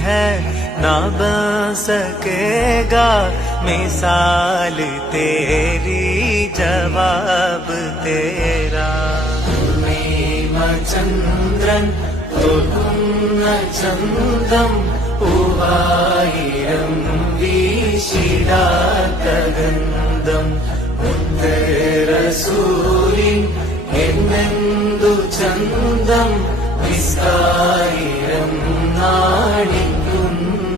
है ना बन सकेगा मिसाल तेरी जवाब तेरा ചന്ദ്രൻ തൊടുന്ന ചന്തം പൂവായിരം വീശിടാത്ത ഗന്ധം മുത്തറസൂലിൻ എന്നെന്തു ചന്തം വിസ്തായിരം നാടി